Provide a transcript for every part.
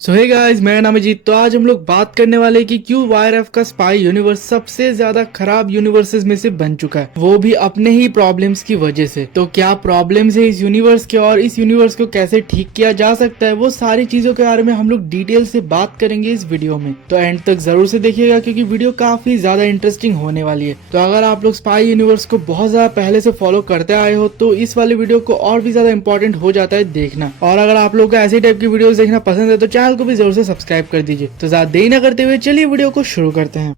सो hey guys, मेरा नाम है जीत। तो आज हम लोग बात करने वाले हैं कि क्यों वाईआरएफ का स्पाई यूनिवर्स सबसे ज्यादा खराब यूनिवर्सेस में से बन चुका है, वो भी अपने ही प्रॉब्लम्स की वजह से। तो क्या प्रॉब्लम्स है इस यूनिवर्स के और इस यूनिवर्स को कैसे ठीक किया जा सकता है, वो सारी चीजों के बारे में हम लोग डिटेल से बात करेंगे इस वीडियो में। तो एंड तक जरूर से देखिएगा क्योंकि वीडियो काफी ज्यादा इंटरेस्टिंग होने वाली है। तो अगर आप लोग स्पाई यूनिवर्स को बहुत ज्यादा पहले से फॉलो करते आए हो तो इस वाले वीडियो को और भी ज्यादा इंपॉर्टेंट हो जाता है देखना। और अगर आप लोग को ऐसी टाइप की वीडियोस देखना पसंद है तो चैनल को भी जरूर से सब्सक्राइब कर दीजिए। तो ज्यादा देरी न करते हुए चलिए वीडियो को शुरू करते हैं।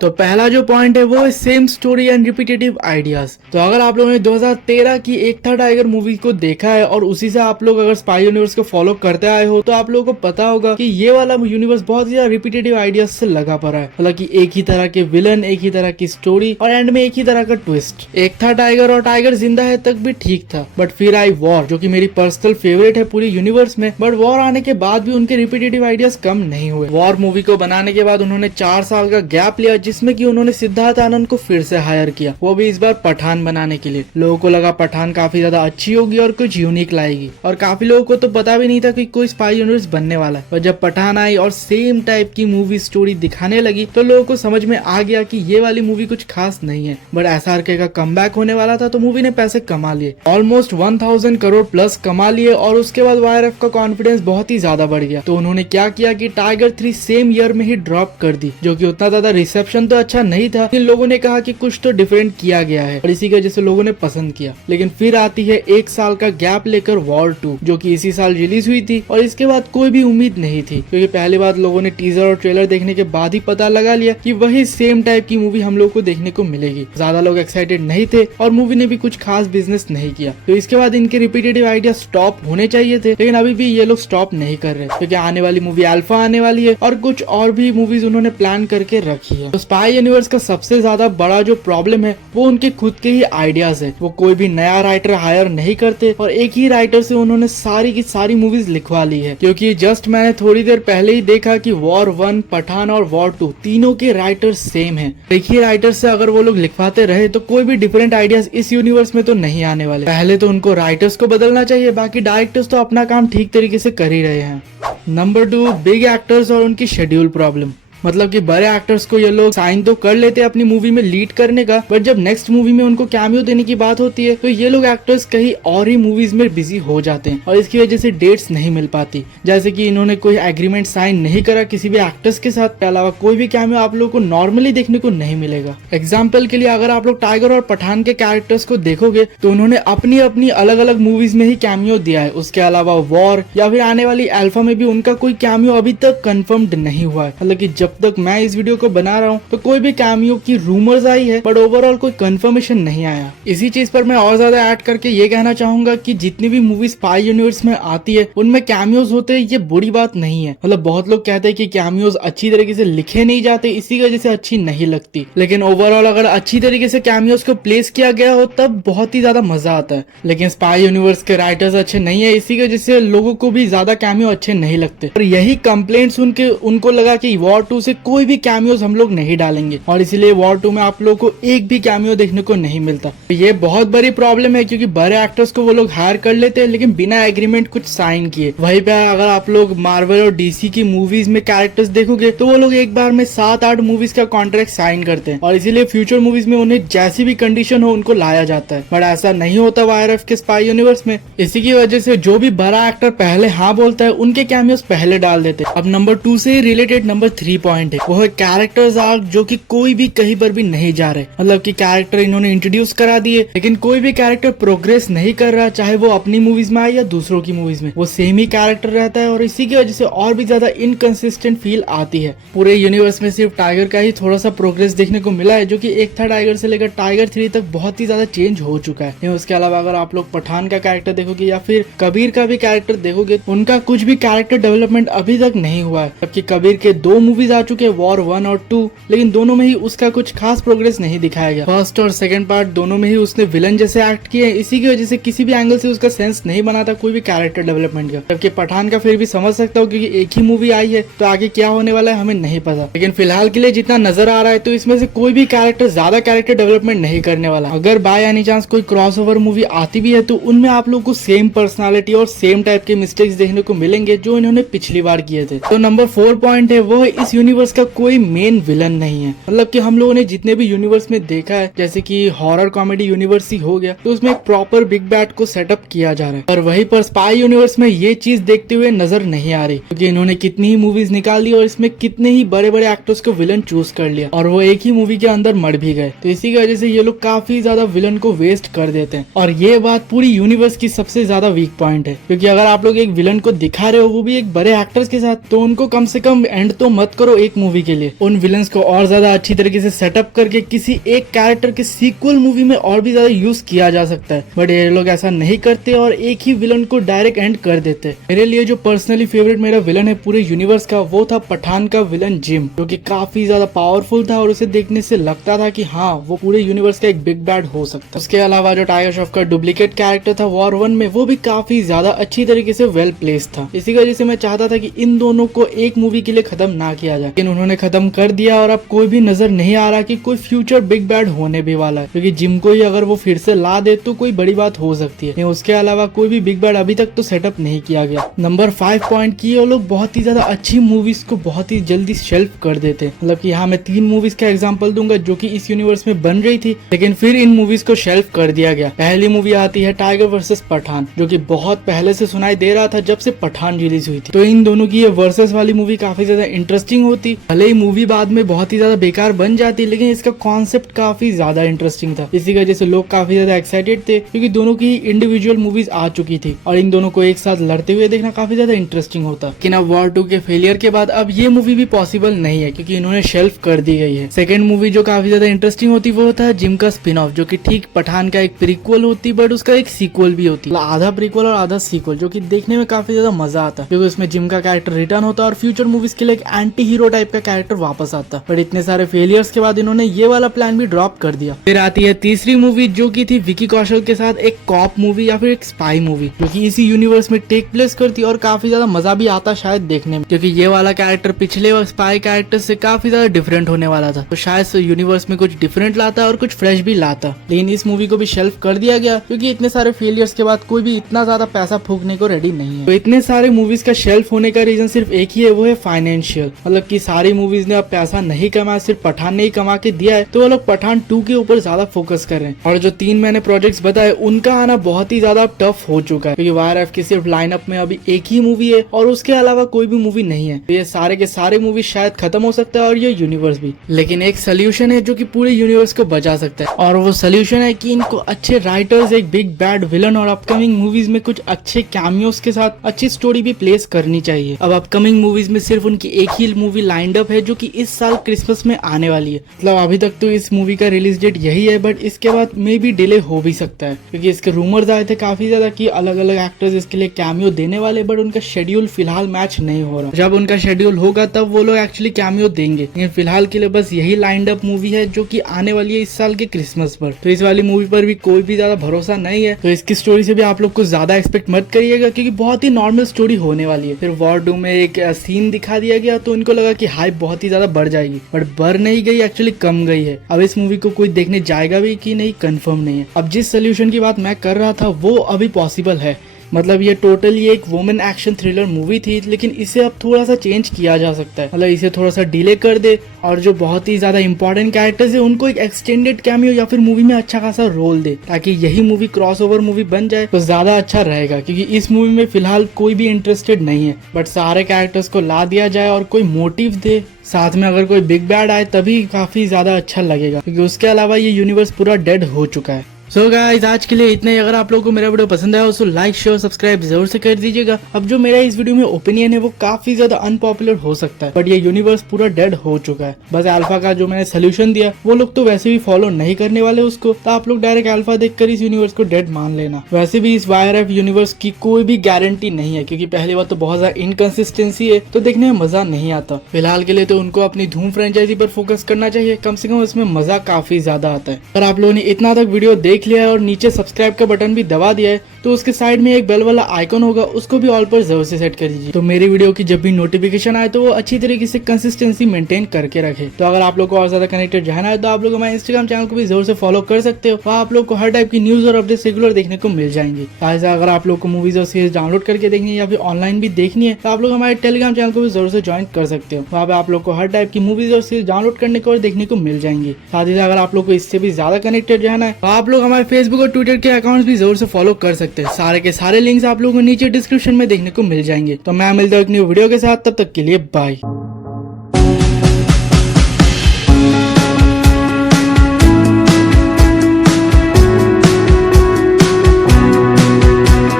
तो पहला जो पॉइंट है वो है same story and repetitive ideas. तो अगर आप लोगों ने 2013 की एक था टाइगर मूवी को देखा है और उसी से आप लोग अगर स्पाई यूनिवर्स को फॉलो करते आए हो तो आप लोगों को पता होगा कि ये वाला यूनिवर्स बहुत ही रिपीटेटिव आइडियाज से लगा पड़ा है। मतलब कि एक ही तरह के विलन, एक ही तरह की स्टोरी और एंड में एक ही तरह का ट्विस्ट। एक था टाइगर और टाइगर जिंदा है तक भी ठीक था, बट फिर आई वॉर जो कि मेरी पर्सनल फेवरेट है पूरी यूनिवर्स में। बट वॉर आने के बाद भी उनके रिपीटेटिव आइडियाज कम नहीं हुए। वॉर मूवी को बनाने के बाद उन्होंने 4 साल का गैप लिया जिसमें कि उन्होंने सिद्धार्थ आनंद को फिर से हायर किया, वो भी इस बार पठान बनाने के लिए। लोगों को लगा पठान काफी ज्यादा अच्छी होगी और कुछ यूनिक लाएगी, और काफी लोगों को तो पता भी नहीं था कि कोई स्पाई यूनिवर्स बनने वाला है। पर जब पठान आई और सेम टाइप की मूवी स्टोरी दिखाने लगी तो लोगों को समझ में आ गया कि ये वाली मूवी कुछ खास नहीं है। बट एसआरके का कमबैक होने वाला था तो मूवी ने पैसे कमा लिए, ऑलमोस्ट 1000 करोड़ प्लस कमा लिए। और उसके बाद वाईआरएफ का कॉन्फिडेंस बहुत ही ज्यादा बढ़ गया। तो उन्होंने क्या किया कि टाइगर 3 सेम ईयर में ही ड्रॉप कर दी, जो कि उतना ज्यादा रिसेप्शन तो अच्छा नहीं था। इन लोगों ने कहा कि कुछ तो डिफरेंट किया गया है और इसी की वजह से लोगों ने पसंद किया। लेकिन फिर आती है 1 साल का गैप लेकर वॉर 2, जो कि इसी साल रिलीज हुई थी। और इसके बाद कोई भी उम्मीद नहीं थी क्योंकि पहली बार लोगों ने टीजर और ट्रेलर देखने के बाद ही पता लगा लिया कि वही सेम टाइप की मूवी हम लोग को देखने को मिलेगी। ज्यादा लोग एक्साइटेड नहीं थे और मूवी ने भी कुछ खास बिजनेस नहीं किया। तो इसके बाद इनके रिपीटेटिव आइडिया स्टॉप होने चाहिए थे, लेकिन अभी भी ये लोग स्टॉप नहीं कर रहे क्योंकि आने वाली मूवी अल्फा आने वाली है और कुछ और भी मूवीज उन्होंने प्लान करके रखी है। तो स्पाई यूनिवर्स का सबसे ज्यादा बड़ा जो प्रॉब्लम है वो उनके खुद के ही आइडियाज है। वो कोई भी नया राइटर हायर नहीं करते और एक ही राइटर से उन्होंने सारी की सारी मूवीज लिखवा ली है। क्योंकि जस्ट मैंने थोड़ी देर पहले ही देखा कि वॉर 1, पठान और वॉर 2 तीनों के राइटर सेम हैं। एक ही राइटर से अगर वो लोग लिखवाते रहे तो कोई भी डिफरेंट आइडियाज इस यूनिवर्स में तो नहीं आने वाले। पहले तो उनको राइटर्स को बदलना चाहिए, बाकी डायरेक्टर्स तो अपना काम ठीक तरीके से कर ही रहे हैं। नंबर 2, बिग एक्टर्स और उनकी शेड्यूल प्रॉब्लम। मतलब कि बड़े एक्टर्स को ये लोग साइन तो कर लेते हैं अपनी मूवी में लीड करने का, बट जब नेक्स्ट मूवी में उनको कैमियो देने की बात होती है तो ये लोग एक्टर्स कहीं और ही मूवीज में बिजी हो जाते हैं और इसकी वजह से डेट्स नहीं मिल पाती। जैसे कि इन्होंने कोई एग्रीमेंट साइन नहीं करा किसी भी एक्टर्स के साथ, के अलावा कोई भी कैमियो आप लोगों को नॉर्मली देखने को नहीं मिलेगा। एग्जाम्पल के लिए अगर आप लोग टाइगर और पठान के कैरेक्टर्स को देखोगे तो उन्होंने अपनी अपनी अलग अलग मूवीज में ही कैमियो दिया है। उसके अलावा वॉर या फिर आने वाली अल्फा में भी उनका कोई कैमियो अभी तक कंफर्म्ड नहीं हुआ है। मतलब कि जब तक मैं इस वीडियो को बना रहा हूँ तो कोई भी कैमियो की रूमर्स आई है बट ओवरऑल कोई कंफर्मेशन नहीं आया। इसी चीज पर मैं और ज्यादा ऐड करके ये कहना चाहूंगा कि जितनी भी मूवी स्पाई यूनिवर्स में आती है उनमें कैमियोज होते हैं, ये बुरी बात नहीं है। मतलब बहुत लोग कहते हैं कि कैमियोज अच्छी तरीके से लिखे नहीं जाते, इसी वजह से अच्छी नहीं लगती। लेकिन ओवरऑल अगर अच्छी तरीके से कैमियोज को प्लेस किया गया हो तब बहुत ही ज्यादा मजा आता है। लेकिन स्पाई यूनिवर्स के राइटर्स अच्छे नहीं है, इसी वजह से लोगों को भी ज्यादा कैमियो अच्छे नहीं लगते। और यही कंप्लेंट सुन के उनको लगा कि वॉर 2 से कोई भी कैमियोज हम लोग नहीं डालेंगे और इसीलिए वॉर 2 में आप लोगों को एक भी कैमियो देखने को नहीं मिलता। ये बहुत बड़ी प्रॉब्लम है क्योंकि बड़े एक्टर्स को वो लोग हायर कर लेते हैं लेकिन बिना एग्रीमेंट कुछ साइन किए। वहीं पे अगर आप लोग मार्वल और डीसी की मूवीज में कैरेक्टर्स देखोगे तो वो लोग एक बार में 7-8 मूवीज का कॉन्ट्रैक्ट साइन करते हैं और इसीलिए फ्यूचर मूवीज में उन्हें जैसी भी कंडीशन हो उनको लाया जाता है। बट ऐसा नहीं होता वाईआरएफ के स्पाई यूनिवर्स में। इसी की वजह से जो भी बड़ा एक्टर पहले हाँ बोलता है उनके कैमियोज पहले डाल देते हैं। अब नंबर 2 से रिलेटेड नंबर 3 पॉइंट है, वो है कैरेक्टर्स आर्क, जो कि कोई भी कहीं पर भी नहीं जा रहे। मतलब कि कैरेक्टर इन्होंने इंट्रोड्यूस करा दिए लेकिन कोई भी कैरेक्टर प्रोग्रेस नहीं कर रहा, चाहे वो अपनी मूवीज में आए या दूसरों की मूवीज में, वो सेम ही कैरेक्टर रहता है और इसी की वजह से और भी ज्यादा इनकंसिस्टेंट फील आती है। पूरे यूनिवर्स में सिर्फ टाइगर का ही थोड़ा सा प्रोग्रेस देखने को मिला है, जो कि एक था टाइगर से लेकर टाइगर 3 तक बहुत ही ज्यादा चेंज हो चुका है। उसके अलावा अगर आप लोग पठान का कैरेक्टर देखोगे या फिर कबीर का भी कैरेक्टर देखोगे, उनका कुछ भी कैरेक्टर डेवलपमेंट अभी तक नहीं हुआ है। जबकि कबीर के 2 मूवीज आ चुके हैं, वॉर 1 और 2, लेकिन दोनों में ही उसका कुछ खास प्रोग्रेस नहीं दिखाया गया। फर्स्ट और सेकंड पार्ट दोनों में ही उसने विलन जैसे एक्ट किए, इसी की वजह से किसी भी एंगल से उसका सेंस नहीं बना था कोई भी कैरेक्टर डेवलपमेंट का। जबकि पठान का फिर भी समझ सकता हूँ क्योंकि एक ही मूवी आई है, तो आगे क्या होने वाला है हमें नहीं पता। लेकिन फिलहाल के लिए जितना नजर आ रहा है तो इसमें से कोई भी कैरेक्टर ज्यादा कैरेक्टर डेवलपमेंट नहीं करने वाला। अगर बाय एनी चांस कोई क्रॉसओवर मूवी आती भी है तो उनमें आप लोग को सेम पर्सनालिटी और सेम टाइप के मिस्टेक्स देखने को मिलेंगे जो इन्होंने पिछली बार किए थे। तो नंबर 4 पॉइंट है वो है इस यूनिवर्स का कोई मेन विलन नहीं है। मतलब कि हम लोगों ने जितने भी यूनिवर्स में देखा है, जैसे कि हॉरर कॉमेडी यूनिवर्स ही हो गया, तो उसमें एक प्रॉपर बिग बैड को सेटअप किया जा रहा है। पर वहीं पर स्पाई यूनिवर्स में ये चीज देखते हुए नजर नहीं आ रही, क्योंकि इन्होंने कितनी ही मूवीज निकाल दी और इसमें कितने ही बड़े बड़े एक्टर्स को विलन चूज कर लिया और वो एक ही मूवी के अंदर मर भी गए। तो इसी की वजह से ये लोग काफी ज्यादा विलन को वेस्ट कर देते हैं और ये बात पूरी यूनिवर्स की सबसे ज्यादा वीक पॉइंट है। क्योंकि अगर आप लोग एक विलन को दिखा रहे हो वो भी एक बड़े एक्टर्स के साथ, तो उनको कम से कम एंड तो मत करो एक मूवी के लिए। उन विलन्स को और ज्यादा अच्छी तरीके से सेटअप करके किसी एक कैरेक्टर के सीक्वल मूवी में और भी ज्यादा यूज किया जा सकता है, बट ये लोग ऐसा नहीं करते और एक ही विलन को डायरेक्ट एंड कर देते। मेरे लिए जो पर्सनली फेवरेट मेरा विलन है पूरे यूनिवर्स का वो था पठान का विलन जिम, जो कि काफी ज्यादा पावरफुल था और उसे देखने से लगता था कि हाँ वो पूरे यूनिवर्स का एक बिग बैड हो सकता है। उसके अलावा जो टाइगर श्रॉफ का डुप्लीकेट कैरेक्टर था वॉर 1 में, वो भी काफी ज्यादा अच्छी तरीके से वेल प्लेस था। इसी वजह से मैं चाहता था कि इन दोनों को एक मूवी के लिए खत्म ना किया जाए, लेकिन उन्होंने खत्म कर दिया और अब कोई भी नजर नहीं आ रहा कि कोई फ्यूचर बिग बैड होने भी वाला है। क्योंकि जिम को ही अगर वो फिर से ला दे तो कोई बड़ी बात हो सकती है। उसके अलावा कोई भी बिग बैड अभी तक तो सेटअप नहीं किया गया। नंबर 5 पॉइंट की ये लोग बहुत ही ज्यादा अच्छी मूवीज को बहुत ही जल्दी शेल्फ कर देते हैं। मतलब कि यहाँ मैं 3 मूवीज का एग्जांपल दूंगा जो कि इस यूनिवर्स में बन रही थी, लेकिन फिर इन मूवीज को शेल्फ कर दिया गया। पहली मूवी आती है टाइगर वर्सेस पठान, जो कि बहुत पहले से सुनाई दे रहा था जब से पठान रिलीज हुई थी। तो इन दोनों की ये वर्सेस वाली मूवी काफी ज्यादा इंटरेस्टिंग होती। भले ही मूवी बाद में बहुत ही ज्यादा बेकार बन जाती, लेकिन इसका कॉन्सेप्ट काफी ज्यादा इंटरेस्टिंग था। इसी वजह से लोग काफी ज्यादा एक्साइटेड थे, क्योंकि दोनों की इंडिविजुअल मूवीज आ चुकी थी और इन दोनों को एक साथ लड़ते हुए देखना काफी ज्यादा इंटरेस्टिंग होता। लेकिन अब वॉर 2 के फेलियर के बाद अब ये मूवी भी पॉसिबल नहीं है, क्योंकि इन्होंने शेल्फ कर दी गई है। सेकंड मूवी जो काफी ज्यादा इंटरेस्टिंग होती वो होता है जिम का स्पिन ऑफ, जो कि ठीक पठान का एक प्रीक्वल होती बट उसका एक सीक्वल भी होती, आधा प्रीक्वल और आधा सीक्वल, जो कि देखने में काफी ज्यादा मजा आता, क्योंकि उसमें जिम का कैरेक्टर रिटर्न होता और फ्यूचर मूवीज के लिए एक एंटी हीरो टाइप का कैरेक्टर वापस आता। बट इतने सारे फेलियर्स के बाद इन्होंने ये वाला प्लान भी ड्रॉप कर दिया। फिर आती है तीसरी मूवी जो की थी विकी कौशल के साथ एक कॉप मूवी या फिर एक स्पाई मूवी, जो कि इसी यूनिवर्स में टेक प्लेस करती और काफी ज्यादा मजा भी आता शायद देखने में, क्योंकि ये वाला कैरेक्टर पिछले स्पाई कैरेक्टर से काफी ज्यादा डिफरेंट होने वाला था। तो शायद से यूनिवर्स में कुछ डिफरेंट लाता और कुछ फ्रेश भी लाता, लेकिन इस मूवी को भी शेल्फ कर दिया गया क्योंकि इतने सारे फेलियर्स के बाद कोई भी इतना ज्यादा पैसा फूकने को रेडी नहीं है। तो इतने सारे मूवीज का शेल्फ होने का रीजन सिर्फ एक ही है, वो है फाइनेंशियल। मतलब कि सारी मूवीज ने अब पैसा नहीं कमाया, सिर्फ पठान ने ही कमा के दिया है, तो वो लोग पठान 2 के ऊपर ज्यादा फोकस कर रहे हैं। और जो 3 मैंने प्रोजेक्ट्स बताए उनका आना बहुत ही ज्यादा टफ हो चुका है, क्योंकि वाईआरएफ की सिर्फ लाइनअप में अभी एक ही मूवी है और उसके अलावा कोई भी मूवी नहीं है। तो ये सारे के सारे मूवी शायद खत्म हो सकता है और ये यूनिवर्स भी। लेकिन एक सोल्यूशन है जो कि पूरे यूनिवर्स को बचा सकता है, और वो सोल्यूशन है कि इनको अच्छे राइटर्स, एक बिग बैड विलन और अपकमिंग मूवीज में कुछ अच्छे कैमियोस के साथ अच्छी स्टोरी भी प्लेस करनी चाहिए। अब अपकमिंग मूवीज में सिर्फ उनकी एक ही मूवी लाइंड अप है जो कि इस साल क्रिसमस में आने वाली है। मतलब अभी तक तो इस मूवी का रिलीज डेट यही है, बट इसके बाद मे बी डिले हो भी सकता है, क्योंकि इसके रूमर्स आए थे काफी ज्यादा कि अलग अलग एक्टर्स इसके लिए कैमियो देने वाले, बट उनका शेड्यूल फिलहाल मैच नहीं हो रहा। जब उनका शेड्यूल होगा तब वो लोग एक्चुअली कैमियो देंगे, लेकिन फिलहाल के लिए बस यही लाइंड अप मूवी है जो कि आने वाली है इस साल के क्रिसमस पर। तो इस वाली मूवी पर भी कोई भी ज्यादा भरोसा नहीं है, तो इसकी स्टोरी से भी आप लोग को ज्यादा एक्सपेक्ट मत करिएगा, क्योंकि बहुत ही नॉर्मल स्टोरी होने वाली है। फिर वॉर 2 में एक सीन दिखा दिया गया तो इनको लगा कि हाइप बहुत ही ज्यादा बढ़ जाएगी, बट बढ़ नहीं गई, एक्चुअली कम गई है। अब इस मूवी को कोई देखने जाएगा भी कि नहीं कंफर्म नहीं है। अब जिस सोल्यूशन की बात मैं कर रहा था वो अभी पॉसिबल है। मतलब ये टोटली एक वुमेन एक्शन थ्रिलर मूवी थी, लेकिन इसे अब थोड़ा सा चेंज किया जा सकता है। मतलब इसे थोड़ा सा डिले कर दे और जो बहुत ही ज्यादा इंपॉर्टेंट कैरेक्टर्स है उनको एक एक्सटेंडेड कैमियो या फिर मूवी में अच्छा खासा रोल दे, ताकि यही मूवी क्रॉसओवर मूवी बन जाए तो ज्यादा अच्छा रहेगा। क्योंकि इस मूवी में फिलहाल कोई भी इंटरेस्टेड नहीं है, बट सारे कैरेक्टर्स को ला दिया जाए और कोई मोटिव दे, साथ में अगर कोई बिग बैड आए तभी काफी ज्यादा अच्छा लगेगा, क्योंकि उसके अलावा ये यूनिवर्स पूरा डेड हो चुका है। सो गाइस आज के लिए इतना ही। अगर आप लोगों को मेरा वीडियो पसंद आया हो तो लाइक शेयर सब्सक्राइब जरूर से कर दीजिएगा। अब जो मेरा इस वीडियो में ओपिनियन है वो काफी ज्यादा अनपॉपुलर हो सकता है, बट ये यूनिवर्स पूरा डेड हो चुका है। बस अल्फा का जो मैंने सोल्यूशन दिया वो लोग तो वैसे भी फॉलो नहीं करने वाले उसको, तो आप लोग डायरेक्ट अल्फा देखकर इस यूनिवर्स को डेड मान लेना। वैसे भी इस वायर यूनिवर्स की कोई भी गारंटी नहीं है, क्योंकि पहली बात तो बहुत ज्यादा इनकंसिस्टेंसी है, तो देखने में मजा नहीं आता। फिलहाल के लिए तो उनको अपनी धूम फ्रेंचाइजी पर फोकस करना चाहिए, कम से कम इसमें मजा काफी ज्यादा आता है। अगर आप लोगों ने इतना तक वीडियो देख लिया है और नीचे सब्सक्राइब का बटन भी दबा दिया है, तो उसके साइड में एक बेल वाला आइकन होगा, उसको भी ऑल पर जरूर से सेट कर दीजिए, तो मेरी वीडियो की जब भी नोटिफिकेशन आए तो वो अच्छी तरीके से कंसिस्टेंसी मेंटेन करके रखे। तो अगर आप लोग को और ज्यादा कनेक्टेड रहना है तो आप लोग हमारे इंस्टाग्राम चैनल को भी जरूर से फॉलो कर सकते हो, वहाँ आप लोग को हर टाइप की न्यूज और अपडेट रेगुलर देखने को मिल जाएंगे। ऐसा अगर आप लोग को मूवीज और सीरीज डाउनलोड करके देखनी है या फिर ऑनलाइन भी देखनी है तो आप लोग हमारे टेलीग्राम चैनल को भी जरूर से ज्वाइन कर सकते हो, वहाँ पे आप लोग को हर टाइप की मूवीज और सीरीज डाउनलोड करने को और देखने को मिल जाएंगे। साथ ही अगर आप लोग को इससे भी ज्यादा कनेक्टेड रहना है तो आप लोग हमारे फेसबुक और ट्विटर के अकाउंट्स भी जरूर से फॉलो कर सकते हैं। सारे के सारे लिंक्स आप लोगों को नीचे डिस्क्रिप्शन में देखने को मिल जाएंगे। तो मैं मिलता हूँ एक न्यू वीडियो के साथ, तब तक के लिए बाय।